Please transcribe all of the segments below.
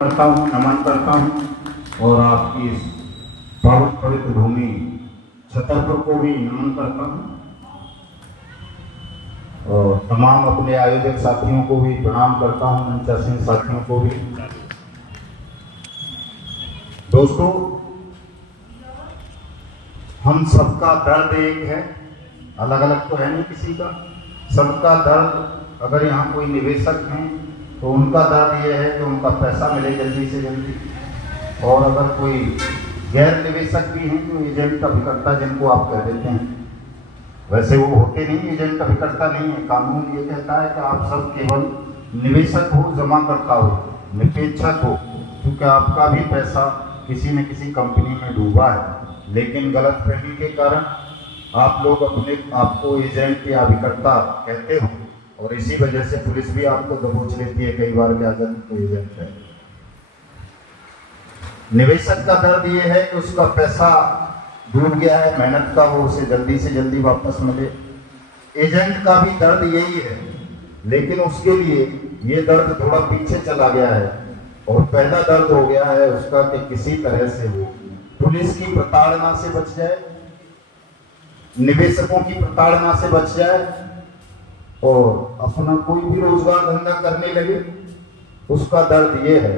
करता हूँ, नमन करता हूँ और आपकी इस पावन पवित्र भूमि छतरपुर को भी नमन करता हूँ और तमाम अपने आयोजक साथियों को भी प्रणाम करता हूँ, मंचासीन साथियों को भी। दोस्तों, हम सबका दर्द एक है, अलग अलग तो है नहीं किसी का। सबका दर्द, अगर यहाँ कोई निवेशक हैं तो उनका दर्द ये है कि उनका पैसा मिले जल्दी से जल्दी, और अगर कोई गैर निवेशक भी हैं जो एजेंट अभिकर्ता जिनको आप कह देते हैं, वैसे वो होते नहीं, एजेंट अभिकर्ता नहीं है। कानून ये कहता है कि आप सब केवल निवेशक हो, जमा करता हो, निपेक्षक हो, क्योंकि आपका भी पैसा किसी न किसी कंपनी में डूबा है। लेकिन गलतफहमी के कारण आप लोग अपने आपको एजेंट या अभिकर्ता कहते हो और इसी वजह से पुलिस भी आपको दबोच लेती है कई बार कि आजाद तो एजेंट है। निवेशक का दर्द ये है कि उसका पैसा डूब गया है, मेहनत का, वो उसे जल्दी से जल्दी वापस मिले। एजेंट का भी दर्द यही है, लेकिन उसके लिए ये दर्द थोड़ा पीछे चला गया है और पहला दर्द हो गया है उसका कि किसी तरह से वो पुलिस की प्रताड़ना से बच जाए, निवेशकों की प्रताड़ना से बच जाए और अपना कोई भी रोजगार धंधा करने लगे। उसका दर्द ये है,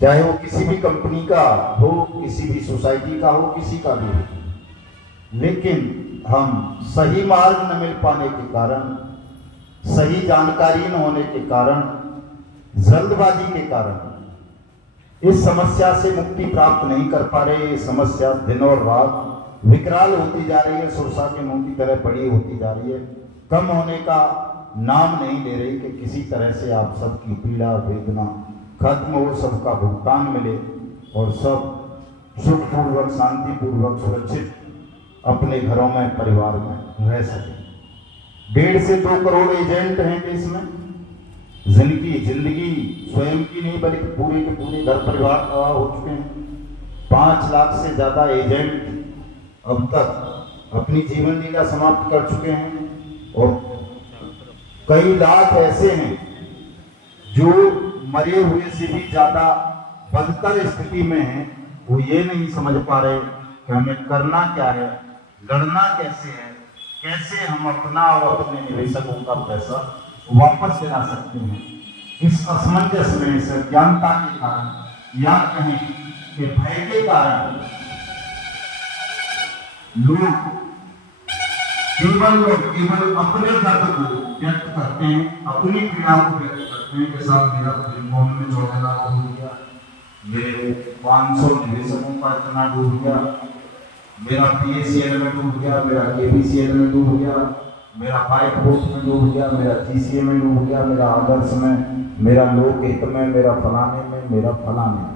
चाहे वो किसी भी कंपनी का हो, किसी भी सोसाइटी का हो, किसी का भी हो। लेकिन हम सही मार्ग न मिल पाने के कारण, सही जानकारी न होने के कारण, जल्दबाजी के कारण इस समस्या से मुक्ति प्राप्त नहीं कर पा रहे। ये समस्या दिन और रात विकराल होती जा रही है, सुरसा के मुंह की तरह बड़ी होती जा रही है, कम होने का नाम नहीं ले रही कि किसी तरह से आप सबकी पीड़ा वेदना खत्म हो, सबका भुगतान मिले और सब सुखपूर्वक, शांतिपूर्वक, सुरक्षित अपने घरों में, परिवार में रह सके। 1.5 से 2 करोड़ एजेंट हैं देश में, जिनकी जिंदगी स्वयं की नहीं बल्कि पूरे के पूरे घर परिवार का हो चुके हैं। 5 लाख से ज्यादा एजेंट अब तक अपनी जीवन लीला समाप्त कर चुके हैं और कई लाख ऐसे हैं जो मरे हुए से भी ज्यादा बदतर स्थिति में हैं। वो ये नहीं समझ पा रहे कि हमें करना क्या है, लड़ना कैसे है, कैसे हम अपना और अपने निवेशकों का पैसा वापस दिला सकते हैं। इस असमंजस में, इस अज्ञानता के कारण या कहें कि भय के कारण लोग केवल अपने दर्द को व्यक्त करते हैं, अपनी पीड़ा को व्यक्त करते हैं कि साहब मेरा फिल्मों में 14 लाख डूब गया, मेरे 500 निवेशकों का इतना डूब गया, मेरा पीएसीएल में डूब गया, मेरा केबीसीएल में डूब गया, मेरा बाइक बोट में डूब गया, मेरा जीसीए में डूब गया, मेरा आदर्श में, मेरा लोक हित में, मेरा फलाने में, मेरा फलाने में।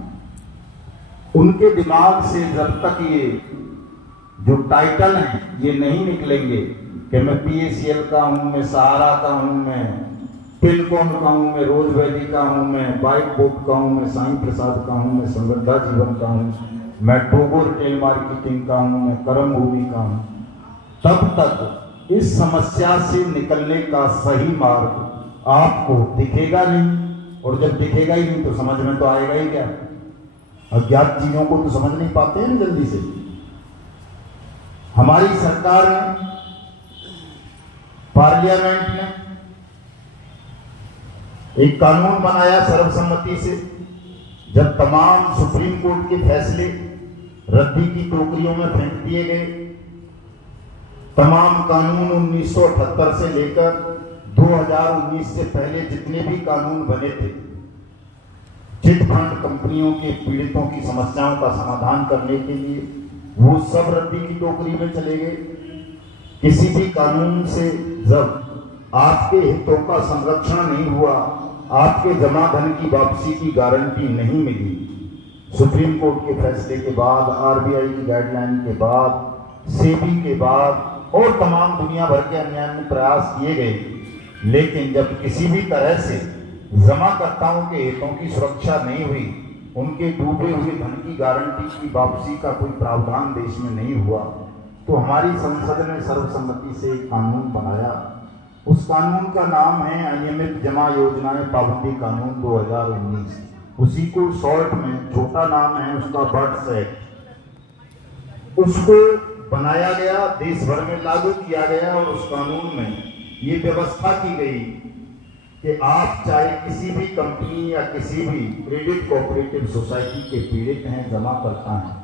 उनके दिमाग से जब तक ये जो टाइटल है ये नहीं निकलेंगे कि मैं पीएसीएल का हूँ, मैं सहारा का हूँ, मैं पिनकॉन का हूँ, मैं रोज वैली का हूँ, मैं बाइक बोट का हूँ, मैं साईं प्रसाद का हूँ, मैं समृद्धा जीवन का हूँ, मैं टोगो रिटेल मार्केटिंग का हूँ, मैं कर्म भूमि का हूँ, तब तक इस समस्या से निकलने का सही मार्ग आपको दिखेगा नहीं। और जब दिखेगा ही नहीं तो समझ में तो आएगा ही क्या। अज्ञात चीजों को तो समझ नहीं पाते हैं जल्दी से। हमारी सरकार ने, पार्लियामेंट ने एक कानून बनाया सर्वसम्मति से, जब तमाम सुप्रीम कोर्ट के फैसले रद्दी की टोकरियों में फेंक दिए गए, तमाम कानून 1978 से लेकर 2019 से पहले जितने भी कानून बने थे चिट फंड कंपनियों के पीड़ितों की समस्याओं का समाधान करने के लिए, वो सब रद्दी की टोकरी में चले गए। किसी भी कानून से जब आपके हितों का संरक्षण नहीं हुआ, आपके जमा धन की वापसी की गारंटी नहीं मिली, सुप्रीम कोर्ट के फैसले के बाद, आरबीआई की गाइडलाइन के बाद, सेबी के बाद और तमाम दुनिया भर के अन्य प्रयास किए गए, लेकिन जब किसी भी तरह से जमाकर्ताओं के हितों की सुरक्षा नहीं हुई, उनके डूबे हुए धन की गारंटी की वापसी का कोई प्रावधान देश में नहीं हुआ, तो हमारी संसद ने सर्वसम्मति से एक कानून बनाया। उस कानून का नाम है अनियमित जमा योजनाएं पाबंदी कानून 2019। उसी को शॉर्ट में छोटा नाम है उसका बर्ड्स एक्ट, उसको बनाया गया, देश भर में लागू किया गया और उस कानून में ये व्यवस्था की गई कि आप चाहे किसी भी कंपनी या किसी भी क्रेडिट कोऑपरेटिव सोसाइटी के पीड़ित हैं, जमा करता हैं,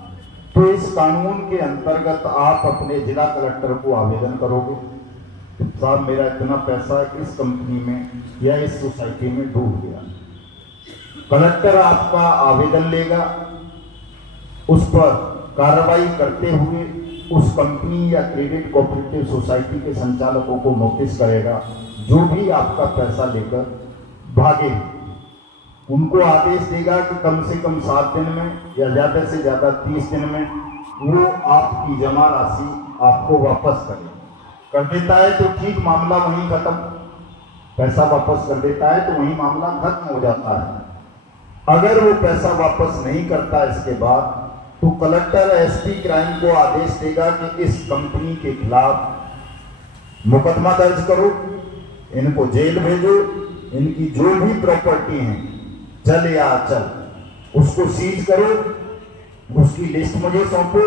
तो इस कानून के अंतर्गत आप अपने जिला कलेक्टर को आवेदन करोगे, साहब मेरा इतना पैसा इस कंपनी में या इस सोसाइटी में डूब गया। कलेक्टर आपका आवेदन लेगा, उस पर कार्रवाई करते हुए उस कंपनी या क्रेडिट कोऑपरेटिव सोसाइटी के संचालकों को नोटिस करेगा, जो भी आपका पैसा लेकर भागे उनको आदेश देगा कि कम से कम 7 दिन में या ज्यादा से ज्यादा 30 दिन में वो आपकी जमा राशि आपको वापस करे। कर देता है तो ठीक, मामला वहीं खत्म, पैसा वापस कर देता है तो वहीं मामला खत्म हो जाता है। अगर वो पैसा वापस नहीं करता इसके बाद, तो कलेक्टर एसपी क्राइम को आदेश देगा कि इस कंपनी के खिलाफ मुकदमा दर्ज करो, इनको जेल भेजो, इनकी जो भी प्रॉपर्टी है चल या अचल उसको सीज करो, उसकी लिस्ट मुझे सौंपो।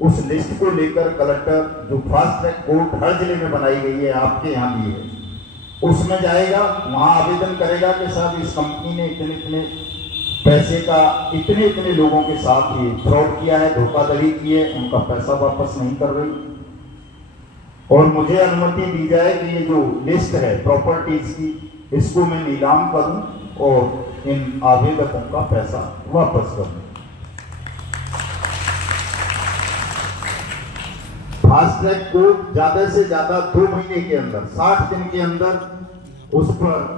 उस लिस्ट को लेकर कलेक्टर, जो फास्ट ट्रैक कोर्ट हर जिले में बनाई गई है, आपके यहाँ भी है, उसमें जाएगा, वहां आवेदन करेगा कि साहब इस कंपनी ने इतने इतने पैसे का इतने इतने लोगों के साथ ये फ्रॉड किया है, धोखाधड़ी की है, उनका पैसा वापस नहीं कर रही, और मुझे अनुमति दी जाए कि ये जो लिस्ट है प्रॉपर्टीज की, इसको मैं नीलाम करूं और इन आवेदकों का पैसा वापस करूं। फास्ट ट्रैक कोर्ट ज्यादा से ज्यादा 2 महीने के अंदर, 60 दिन के अंदर उस पर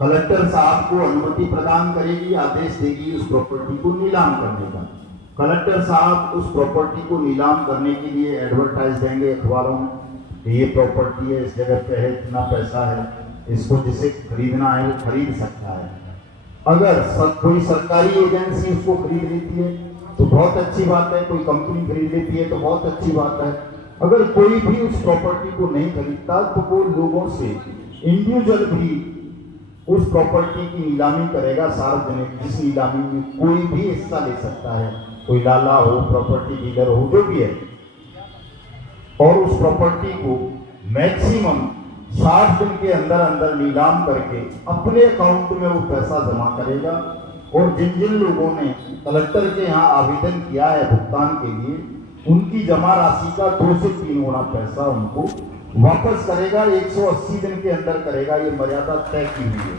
कलेक्टर साहब को अनुमति प्रदान करेगी, आदेश देगी उस प्रॉपर्टी को नीलाम करने का। कलेक्टर साहब उस प्रॉपर्टी को नीलाम करने के लिए एडवर्टाइज देंगे अखबारों में कि ये प्रॉपर्टी है, इस जगह पे है, इतना पैसा है, इसको जिसे खरीदना है वो खरीद सकता है। अगर कोई सरकारी एजेंसी उसको खरीद लेती है तो बहुत अच्छी बात है, कोई कंपनी खरीद लेती है तो बहुत अच्छी बात है। अगर कोई भी उस प्रॉपर्टी को नहीं खरीदता तो वो लोगों से इंडिविजुअल भी उस प्रॉपर्टी की नीलामी करेगा, सार्वजनिक, जिस नीलामी में कोई भी हिस्सा ले सकता है, कोई लाला हो, प्रॉपर्टी डीलर हो, जो भी है, और उस प्रॉपर्टी को मैक्सिमम 60 दिन के अंदर अंदर नीलाम करके अपने अकाउंट में वो पैसा जमा करेगा। और जिन जिन लोगों ने कलेक्टर के यहाँ आवेदन किया है भुगतान के लिए, उनकी जमा राशि का 2 से 3 गुना पैसा उनको वापस करेगा। 180 दिन के अंदर करेगा, ये मर्यादा तय की हुई है।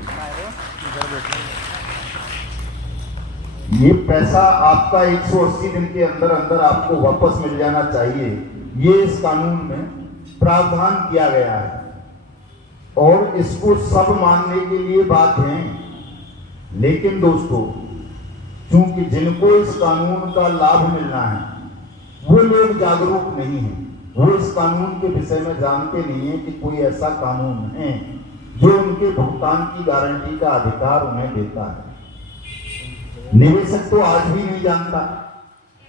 ये पैसा आपका 180 दिन के अंदर अंदर आपको वापस मिल जाना चाहिए, ये इस कानून में प्रावधान किया गया है और इसको सब मानने के लिए बात है। लेकिन दोस्तों, चूंकि जिनको इस कानून का लाभ मिलना है वो लोग जागरूक नहीं हैं, वो इस कानून के विषय में जानते नहीं है कि कोई ऐसा कानून है जो उनके भुगतान की गारंटी का अधिकार उन्हें देता है। निवेशक तो आज भी नहीं जानता,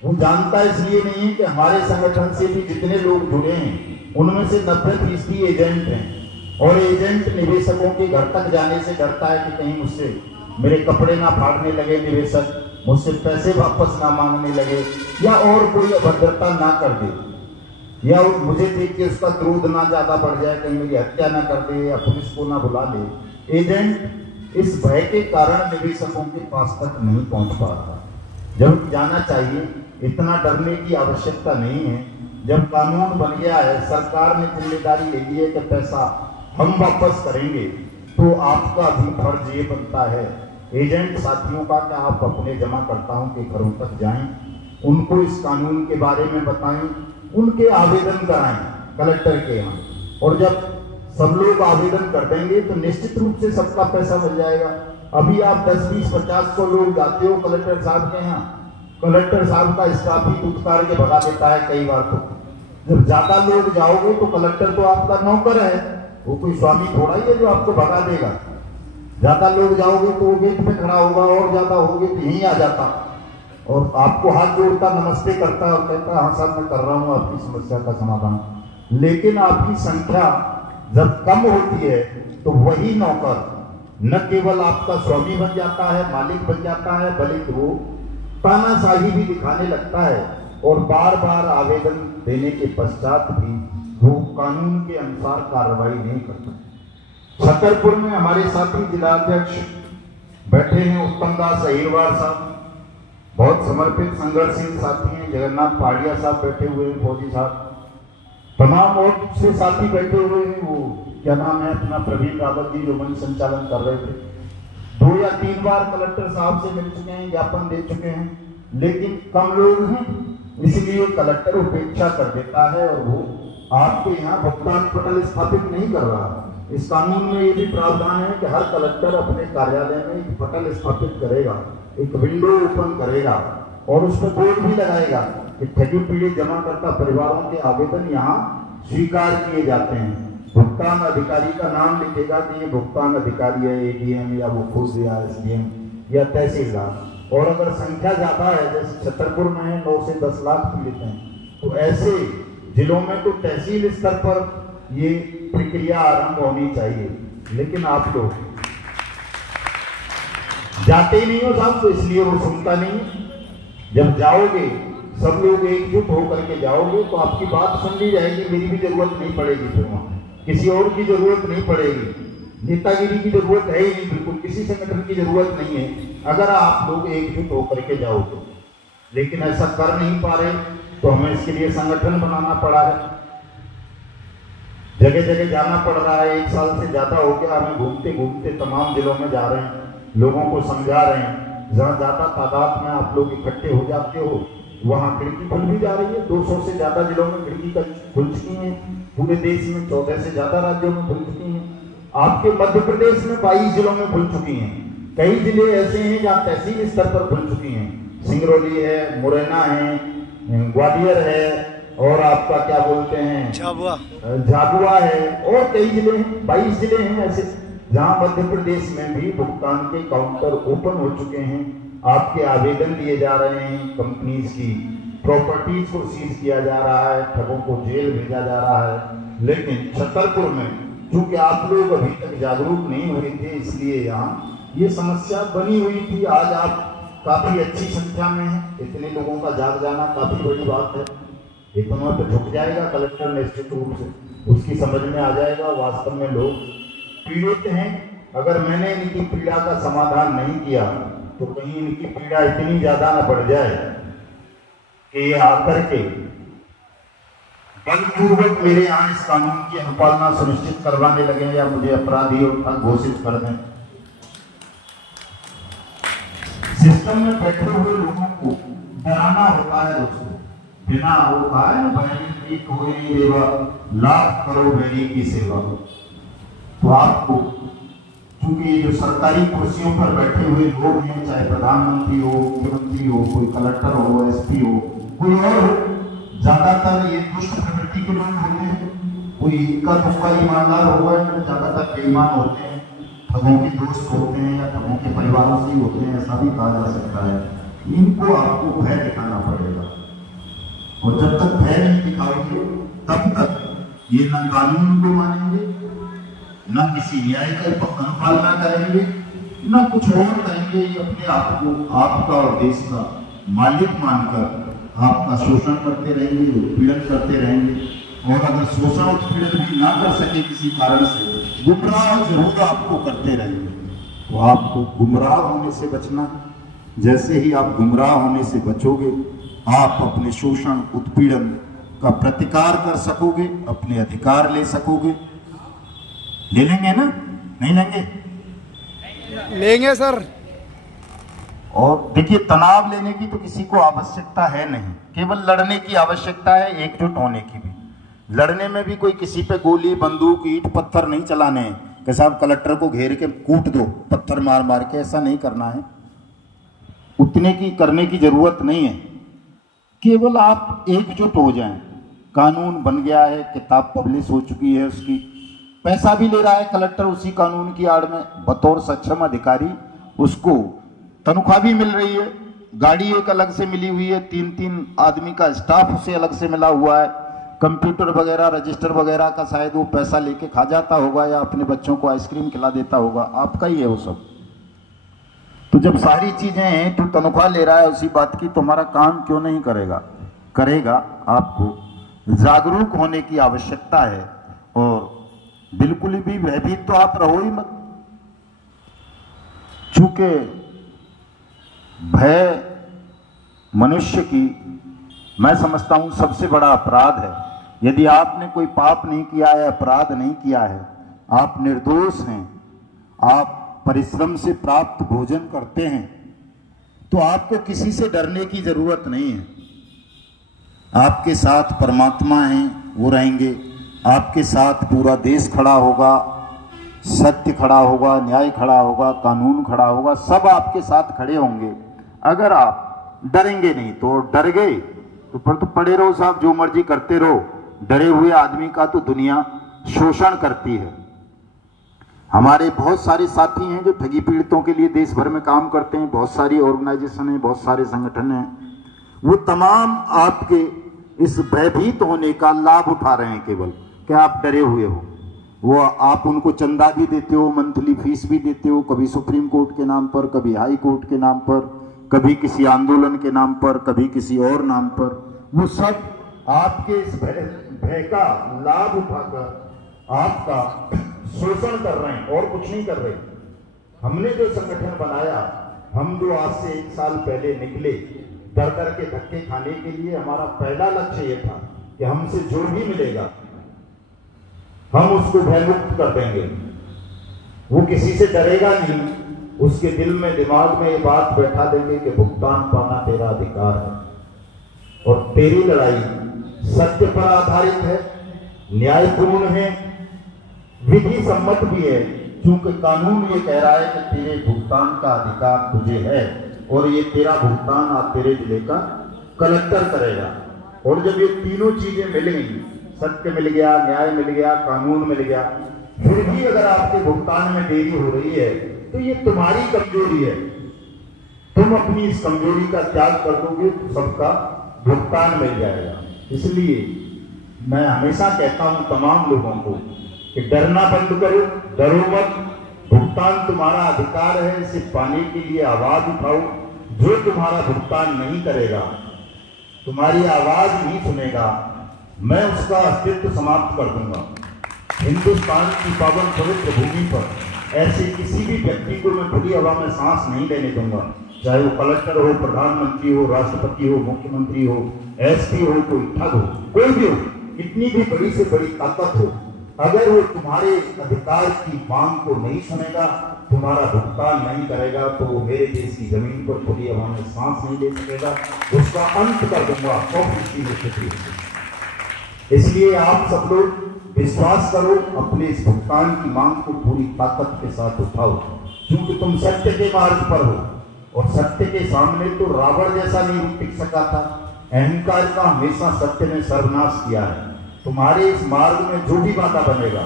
वो जानता इसलिए नहीं है कि हमारे संगठन से भी जितने लोग जुड़े हैं उनमें से 90% एजेंट हैं, और एजेंट निवेशकों के घर तक जाने से डरता है कि कहीं मुझसे मेरे कपड़े ना फाड़ने लगे निवेशक, मुझसे पैसे वापस ना मांगने लगे, या और कोई अभद्रता ना कर दे, या मुझे देख के उसका क्रोध ना ज्यादा बढ़ जाए, कहीं मेरी हत्या ना कर दे या पुलिस को ना बुला ले। एजेंट इस भय के कारण निवेशकों के पास तक नहीं पहुंच पाता। जब जाना चाहिए, इतना डरने की आवश्यकता नहीं है। जब कानून बन गया है, सरकार ने जिम्मेदारी ले ली है कि पैसा हम वापस करेंगे, तो आपका भी फर्ज ये बनता है एजेंट साथियों का कि आप अपने जमाकर्ताओं के घरों तक जाएं, उनको इस कानून के बारे में बताएं, उनके आवेदन कराएं कलेक्टर के यहाँ। और जब सब लोग आवेदन कर देंगे तो निश्चित रूप से सबका पैसा मिल जाएगा। अभी आप 10, 20, 50, 100 लोग जाते हो कलेक्टर साहब के यहाँ, कलेक्टर साहब का स्टाफ ही उतार के भगा देता है कई बार। तो जब ज्यादा लोग जाओगे तो कलेक्टर तो आपका नौकर है, वो कोई स्वामी थोड़ा ही है जो आपको भगा देगा। ज्यादा लोग जाओगे तो वो गेट पे खड़ा होगा, और ज्यादा होगे तो यहीं आ जाता और आपको हाथ जोड़ता, नमस्ते करता और कहता हाँ साहब मैं कर रहा हूँ आपकी समस्या का समाधान। लेकिन आपकी संख्या जब कम होती है तो वही नौकर न केवल आपका स्वामी बन जाता है, मालिक बन जाता है, बल्कि वो तानाशाही भी दिखाने लगता है और बार बार आवेदन देने के पश्चात भी वो कानून के अनुसार कार्रवाई नहीं करता। छतरपुर में हमारे साथी जिलाध्यक्ष बैठे हैं, उत्तम दास अहिरवार साहब, बहुत समर्पित संघर्षशील साथी हैं, जगन्नाथ पहाड़िया साहब बैठे हुए हैं, फौजी साहब, तमाम और दूसरे साथी बैठे हुए हैं। वो क्या नाम है अपना, प्रवीण रावत जी, जो मन संचालन कर रहे थे। 2 या 3 बार कलेक्टर साहब से मिल चुके हैं, ज्ञापन दे चुके हैं, लेकिन कम लोग हैं, इसलिए कलेक्टर उपेक्षा कर देता है और वो आपके यहाँ भुगतान पटल स्थापित नहीं कर रहा। इस कानून में ये भी प्रावधान है कि हर कलेक्टर अपने कार्यालय में एक पटल स्थापित करेगा, एक विंडो ओपन करेगा और उस पर बोर्ड भी लगाएगा कि ठगी पीड़ित जमाकर्ता परिवारों के आवेदन यहाँ स्वीकार किए जाते हैं। भुगतान अधिकारी का नाम लिखेगा कि ये भुगतान अधिकारी है, एडीएम या वो खुद या एसडीएम या तहसीलदार। और अगर संख्या ज्यादा है, जैसे छतरपुर में है 9 से 10 लाख पीड़ित हैं, तो ऐसे जिलों में तो तहसील स्तर पर ये प्रक्रिया आरंभ होनी चाहिए। लेकिन आप लोग जाते ही नहीं हो साहब, तो इसलिए वो सुनता नहीं। जब जाओगे सब लोग एकजुट होकर के जाओगे तो आपकी बात सुन ली जाएगी, मेरी भी जरूरत नहीं पड़ेगी, फिर वहां किसी और की जरूरत नहीं पड़ेगी, नेतागिरी की जरूरत है ही नहीं, बिल्कुल किसी संगठन की जरूरत नहीं है अगर आप लोग एकजुट होकर के जाओगे। लेकिन ऐसा कर नहीं पा रहे, तो हमें इसके लिए संगठन बनाना पड़ा है, जगह जगह जाना पड़ रहा है। 1 साल से ज्यादा हो गया हमें घूमते घूमते तमाम जिलों में जा रहे हैं, लोगों को समझा रहे हैं। जहाँ ज्यादा तादाद में आप लोग इकट्ठे हो जाते हो वहां खिड़की खुल भी जा रही है। 200 से ज्यादा जिलों में खिड़की खुल चुकी है, पूरे देश में 14 से ज्यादा राज्यों में खुल चुकी है। आपके मध्य प्रदेश में 22 जिलों में खुल चुकी हैं। कई जिले ऐसे हैं जहाँ तहसील स्तर पर खुल चुकी हैं, सिंगरौली है, मुरैना है, ग्वालियर है, और आपका क्या बोलते हैं झाबुआ है, और कई जिले हैं, 22 जिले हैं ऐसे जहां मध्य प्रदेश में भी भुगतान के काउंटर ओपन हो चुके हैं। आपके आवेदन लिए जा रहे हैं, कंपनीज की प्रॉपर्टीज को सीज किया जा रहा है, ठगों को जेल भेजा जा रहा है। लेकिन छतरपुर में चूंकि आप लोग अभी तक जागरूक नहीं हुए थे, इसलिए यहाँ ये समस्या बनी हुई थी। आज आप काफी अच्छी संख्या में हैं, इतने लोगों का जाग जाना काफी बड़ी बात है। इतना तो झुक जाएगा कलेक्टर निश्चित रूप से, उसकी समझ में आ जाएगा वास्तव में लोग पीड़ित हैं। अगर मैंने इनकी पीड़ा का समाधान नहीं किया तो कहीं इनकी पीड़ा इतनी ज्यादा न बढ़ जाए कि ये आकर के बलपूर्वक मेरे यहाँ इस कानून की अनुपालना सुनिश्चित करवाने लगे या मुझे अपराधी घोषित कर दें। सिस्टम में बैठे हुए लोगों को डराना होता है दोस्तों, बिना वो कहा है बैरी की कोई सेवा, लाख करो बैरी की सेवा। तो आपको क्योंकि जो सरकारी कुर्सियों पर बैठे हुए लोग हैं, चाहे प्रधानमंत्री हो, मुख्यमंत्री हो, कोई कलेक्टर हो, एसपी हो, कोई और हो, ज्यादातर ये दुष्ट प्रवृत्ति के लोग होते हैं। कोई इक्का दुक्का ईमानदार होगा, ज्यादातर बेईमान होते हैं, ठगों के दोस्त होते हैं या ठगों के परिवारों से होते हैं, ऐसा भी कहा जा सकता है। इनको आपको भय दिखाना पड़ेगा, और जब तक भय नहीं दिखाओगे तब तक ये न कानून को मानेंगे, न किसी न्याय का अनुपालना करेंगे, न कुछ और करेंगे। ये अपने आप को आपका और देश का मालिक मानकर आपका शोषण करते रहेंगे, उत्पीड़न करते रहेंगे। और अगर शोषण उत्पीड़न भी ना कर सके किसी कारण से, गुमराह जरूर आपको करते रहेंगे। तो आपको गुमराह होने से बचना, जैसे ही आप गुमराह होने से बचोगे, आप अपने शोषण उत्पीड़न का प्रतिकार कर सकोगे, अपने अधिकार ले सकोगे। ले लेंगे ना? नहीं लेंगे? लेंगे सर। और देखिए, तनाव लेने की तो किसी को आवश्यकता है नहीं, केवल लड़ने की आवश्यकता है, एकजुट होने की भी। लड़ने में भी कोई किसी पे गोली, बंदूक, ईंट, पत्थर नहीं चलाने हैं कि साहब कलेक्टर को घेर के कूट दो पत्थर मार मार के, ऐसा नहीं करना है। उतने की करने की जरूरत नहीं है, केवल आप एकजुट हो जाएं। कानून बन गया है, किताब पब्लिश हो चुकी है, उसकी पैसा भी ले रहा है कलेक्टर उसी कानून की आड़ में, बतौर सक्षम अधिकारी उसको तनख्वाह भी मिल रही है, गाड़ी एक अलग से मिली हुई है, 3-3 आदमी का स्टाफ उसे अलग से मिला हुआ है, कंप्यूटर वगैरह रजिस्टर वगैरह का शायद वो पैसा लेके खा जाता होगा या अपने बच्चों को आइसक्रीम खिला देता होगा, आपका ही है वो सब। तो जब सारी चीजें हैं, तो तनख्वाह ले रहा है उसी बात की, तुम्हारा काम क्यों नहीं करेगा। आपको जागरूक होने की आवश्यकता है और बिल्कुल भी भयभीत तो आप रहो ही मत, चूंकि भय मनुष्य की, मैं समझता हूं सबसे बड़ा अपराध है। यदि आपने कोई पाप नहीं किया है, अपराध नहीं किया है, आप निर्दोष हैं, आप परिश्रम से प्राप्त भोजन करते हैं, तो आपको किसी से डरने की जरूरत नहीं है। आपके साथ परमात्मा हैं, वो रहेंगे, आपके साथ पूरा देश खड़ा होगा, सत्य खड़ा होगा, न्याय खड़ा होगा, कानून खड़ा होगा, सब आपके साथ खड़े होंगे। अगर आप डरेंगे नहीं तो डर गए तो फिर तो पड़े रहो साहब, जो मर्जी करते रहो। डरे हुए आदमी का तो दुनिया शोषण करती है। हमारे बहुत सारे साथी हैं जो ठगी पीड़ितों के लिए देश भर में काम करते हैं, बहुत सारी ऑर्गेनाइजेशन हैं, बहुत सारे संगठन हैं, वो तमाम आपके इस भयभीत होने का लाभ उठा रहे हैं केवल कि आप डरे हुए हो। वो आप उनको चंदा भी देते हो, मंथली फीस भी देते हो, कभी सुप्रीम कोर्ट के नाम पर, कभी हाई कोर्ट के नाम पर, कभी किसी आंदोलन के नाम पर, कभी किसी और नाम पर। वो सब आपके इस भय का लाभ उठाकर आपका शोषण कर रहे हैं और कुछ नहीं कर रहे। हमने जो संगठन बनाया, हम जो आज से 1 साल पहले निकले डर डर के धक्के खाने के लिए, हमारा पहला लक्ष्य ये था कि हमसे जो भी मिलेगा हम उसको भयमुक्त कर देंगे। वो किसी से डरेगा नहीं, उसके दिल में दिमाग में ये बात बैठा देंगे कि भुगतान पाना तेरा अधिकार है और तेरी लड़ाई सत्य पर आधारित है, न्यायपूर्ण है, विधि सम्मत भी है, क्योंकि कानून ये कह रहा है कि तेरे भुगतान का अधिकार तुझे है और ये तेरा भुगतान आज तेरे जिले का कलेक्टर करेगा। और जब ये तीनों चीजें मिल गई, सत्य मिल गया, न्याय मिल गया, कानून मिल गया, फिर भी अगर आपके भुगतान में देरी हो रही है तो ये तुम्हारी कमजोरी है। तुम अपनी इस कमजोरी का त्याग कर दोगे तो सबका भुगतान मिल जाएगा। इसलिए मैं हमेशा कहता हूं तमाम लोगों को कि डरना बंद करो, डरो मत, भुगतान तुम्हारा अधिकार है, इसे पाने के लिए आवाज उठाओ। जो तुम्हारा भुगतान नहीं करेगा, तुम्हारी आवाज नहीं सुनेगा, मैं उसका अस्तित्व समाप्त कर दूंगा। हिंदुस्तान की पावन पवित्र भूमि पर ऐसे किसी भी व्यक्ति को मैं खुली हवा में सांस नहीं लेने दूंगा, चाहे वो कलेक्टर हो, प्रधानमंत्री हो, राष्ट्रपति हो, मुख्यमंत्री हो, एसपी हो, कोई ठग हो, कोई भी हो, कितनी भी बड़ी से बड़ी ताकत हो, अगर वो तुम्हारे अधिकार की मांग को नहीं सुनेगा, तुम्हारा भुगतान नहीं करेगा, तो वो मेरे देश की जमीन पर खुली हवा में सांस नहीं ले सकेगा। उसका अंत कर दूंगा 100%। इसलिए आप सब लोग विश्वास करो, अपने इस भुगतान की मांग को पूरी ताकत के साथ उठाओ, क्योंकि तुम सत्य के मार्ग पर हो और सत्य के सामने तो रावण जैसा नहीं टिक सका था। अहंकार का हमेशा सत्य ने सर्वनाश किया है। तुम्हारे इस मार्ग में जो भी बाधा बनेगा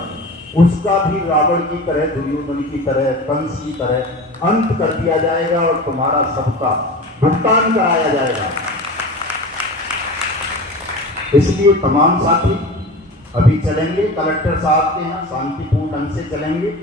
उसका भी रावण की तरह, दुर्योधन की तरह, कंस की तरह अंत कर दिया जाएगा और तुम्हारा सबका भुगतान कराया जाएगा। इसलिए तमाम साथी अभी चलेंगे कलेक्टर साहब के यहाँ, शांतिपूर्ण ढंग से चलेंगे,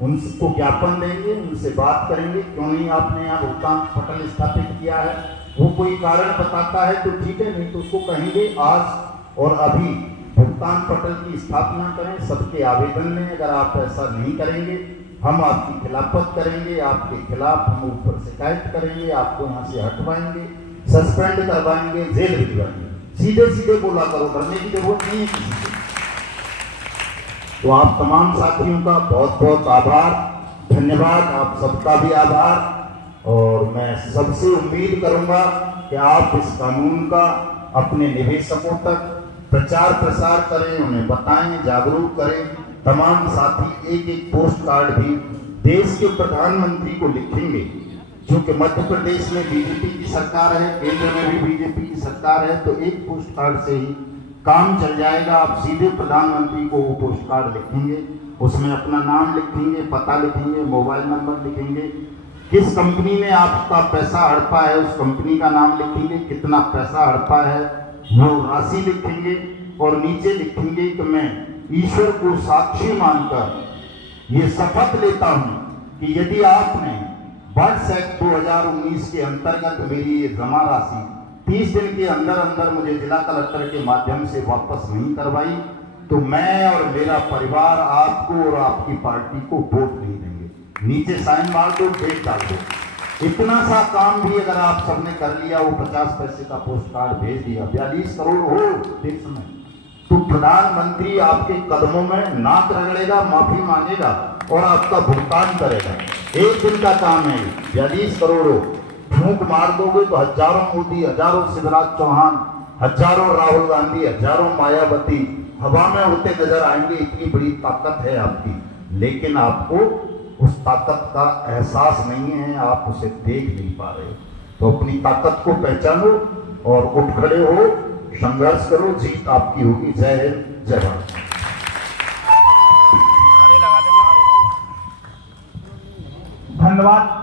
उनको ज्ञापन देंगे, उनसे बात करेंगे, क्यों नहीं आपने यहाँ भुगतान पटल स्थापित किया है। वो कोई कारण बताता है तो ठीक है, नहीं तो उसको कहेंगे आज और अभी भुगतान पटल की स्थापना करें, सबके आवेदन में। अगर आप ऐसा नहीं करेंगे हम आपकी खिलाफत करेंगे, आपके खिलाफ हम ऊपर शिकायत करेंगे, आपको यहाँ से हटवाएंगे, सस्पेंड करवाएंगे, जेल भिजवाएंगे। सीधे सीधे बोला करो, डरने की जरूरत नहीं है किसी से। तो आप तमाम साथियों का बहुत बहुत आभार, धन्यवाद, आप सबका भी आभार। और मैं सबसे उम्मीद करूंगा कि आप इस कानून का अपने निवेशकों तक प्रचार प्रसार करें, उन्हें बताएं, जागरूक करें। तमाम साथी एक एक पोस्ट कार्ड भी देश के प्रधानमंत्री को लिखेंगे, क्योंकि मध्य प्रदेश में बीजेपी की सरकार है, केंद्र में भी बीजेपी की सरकार है, तो एक पोस्ट कार्ड से ही काम चल जाएगा। आप सीधे प्रधानमंत्री को वो पोस्ट कार्ड लिखेंगे, उसमें अपना नाम लिखेंगे, पता लिखेंगे, मोबाइल नंबर लिखेंगे, किस कंपनी ने आपका पैसा हड़पा है उस कंपनी का नाम लिखेंगे, कितना पैसा हड़पा है वो राशि लिखेंगे और नीचे लिखेंगे कि मैं ईश्वर को साक्षी मानकर ये शपथ लेता हूं कि यदि आपने वर्ष एक्ट 2019 के अंतर्गत मेरी ये जमा राशि 30 दिन के अंदर अंदर मुझे जिला कलेक्टर के माध्यम से वापस नहीं करवाई तो मैं और मेरा परिवार आपको और आपकी पार्टी को वोट नहीं देंगे। नीचे साइन मार दो, डेट डाल दो। इतना सा काम भी अगर आप सबने कर लिया, वो 50 पैसे का पोस्ट कार्ड भेज दिया, 42 करोड़ हो देश में, तो प्रधानमंत्री आपके कदमों में नाक रगड़ेगा, माफी मांगेगा और आपका भुगतान करेगा। एक दिन का काम है, 42 करोड़ हो। फूंक मार दोगे तो हजारों मोदी, हजारों शिवराज चौहान, हजारों राहुल गांधी, हजारों मायावती हवा में उड़ते नजर आएंगे। इतनी बड़ी ताकत है आपकी, लेकिन आपको उस ताकत का एहसास नहीं है, आप उसे देख नहीं पा रहे। तो अपनी ताकत को पहचानो और उठ खड़े हो, संघर्ष करो, जीत आपकी होगी। जय हिंद, जय भारत। धन्यवाद।